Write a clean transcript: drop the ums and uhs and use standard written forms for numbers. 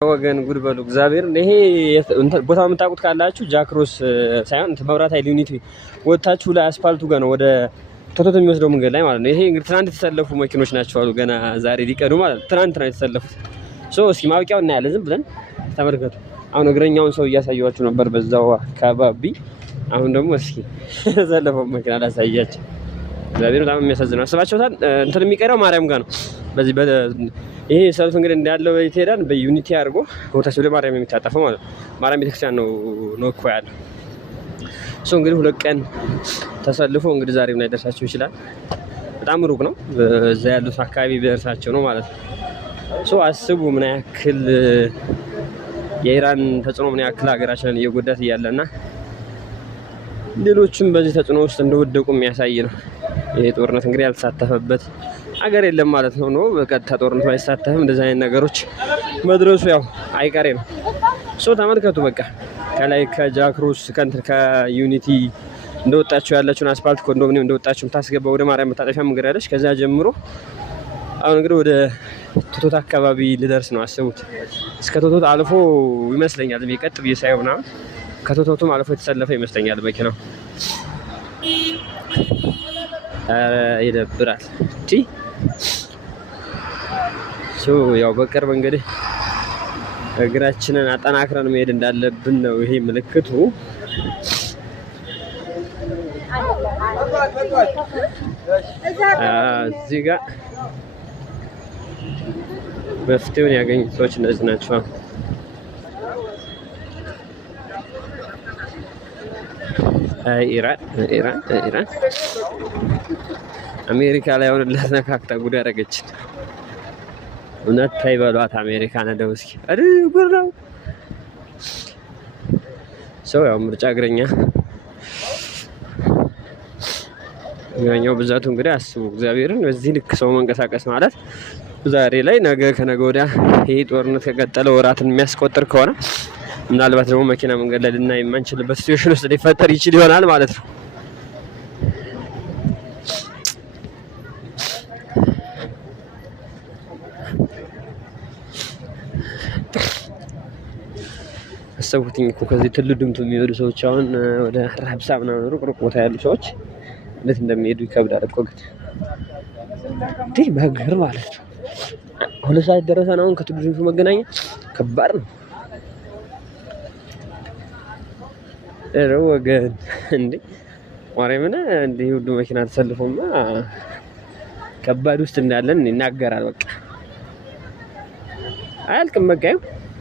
ወገን ጉድ በሉ እግዚአብሔር። ይሄ ቦታው የምታውቁት ካላችሁ ጃክሮስ ሳይሆን መብራት ኃይል ዩኒቲ ወጣችሁ ላይ አስፋልቱ ጋር ነው ወደ ቶቶት የሚወስደው መንገድ ላይ ማለት ነው። ይሄ እንግዲህ ትናንት የተሰለፉ መኪኖች ናቸው አሉ ገና ዛሬ ሊቀዱ ማለት ነው። ትናንት ነው የተሰለፉት። እስኪ ማውቂያው እናያለን። ዝም ብለን ተመልከቱ። አሁን እግረኛውን ሰው እያሳየኋችሁ ነበር በዛው አካባቢ። አሁን ደግሞ እስኪ ዘለፈው መኪና ላሳያችሁ። እግዚአብሔር በጣም የሚያሳዝነው አስባችሁታል። እንትን የሚቀረው ማርያም ጋር ነው። በዚህ ይሄ ሰልፍ እንግዲህ እንዳለው ይተዳል በዩኒቲ አድርጎ ወታች ወደ ማርያም የሚታጠፈው ማለት ነው። ማርያም ቤተክርስቲያን ነው እኮ ያለው። እንግዲህ 2 ቀን ተሰልፎ እንግዲህ ዛሬም ላይ ደርሳቸው ይችላል። በጣም ሩቅ ነው። እዛ ያሉት አካባቢ ቢደርሳቸው ነው ማለት ነው። አስቡ ምን ያክል የኢራን ተጽዕኖ ምን ያክል ሀገራችንን እየጎዳት እያለና ሌሎችም በዚህ ተጽዕኖ ውስጥ እንደወደቁ የሚያሳይ ነው። ይሄ ጦርነት እንግዲህ ያልተሳተፈበት አገር የለም ማለት ነው። በቀጥታ ጦርነት ባይሳተፍም እንደዚህ አይነት ነገሮች መድረሱ ያው አይቀሬ ነው። ተመልከቱ። በቃ ከላይ ከጃክሮስ ከዩኒቲ እንደወጣችሁ ያለችውን አስፋልት ኮንዶሚኒየም እንደወጣችሁ ታስገባ ወደ ማርያም መታጠፊያ መንገድ ያለች ከዛ ጀምሮ አሁን እንግዲህ ወደ ቶቶት አካባቢ ልደርስ ነው። አስቡት። እስከ ቶቶት አልፎ ይመስለኛል ቀጥ ብዬ ሳይሆን ምናምን ከቶቶቱም አልፎ የተሰለፈ ይመስለኛል መኪናው። ይደብራል። ያው በቅርብ እንግዲህ እግራችንን አጠናክረን መሄድ እንዳለብን ነው ይሄ ምልክቱ። እዚህ ጋር መፍትሄውን ያገኙ ሰዎች እነዚህ ናቸው። ኢራን አሜሪካ ላይ ሆነ ለተነካክታ ጉድ ያደረገች እውነት ታይበሏት አሜሪካ ነደው እስኪ ጉድ ነው። ያው ምርጫ እግረኛው ብዛቱ እንግዲህ አስቡ እግዚአብሔርን። በዚህ ልክ ሰው መንቀሳቀስ ማለት ዛሬ ላይ ነገ ከነገ ወዲያ ይሄ ጦርነት ከቀጠለ ወራትን የሚያስቆጥር ከሆነ ምናልባት ደግሞ መኪና መንገድ ላይ ልናይ የማንችልበት ሲቹዌሽን ውስጥ ሊፈጠር ይችል ይሆናል ማለት ነው። አሰቡትኝ እኮ ከዚህ ትልድምቱ የሚሄዱ ሰዎች አሁን ወደ ራብሳ ምናምን ሩቅ ቦታ ያሉ ሰዎች እንዴት እንደሚሄዱ ይከብዳል እኮ ግን በእግር ማለት ነው። 2 ሰዓት ደረሰን አሁን ከትልድምቱ መገናኛ ከባድ ነው። ወገን እንዴ ማርያምን እንዴ ሁሉ መኪና ተሰልፎማ ከባድ ውስጥ እንዳለን ይናገራል። በቃ አያልቅም። በቃ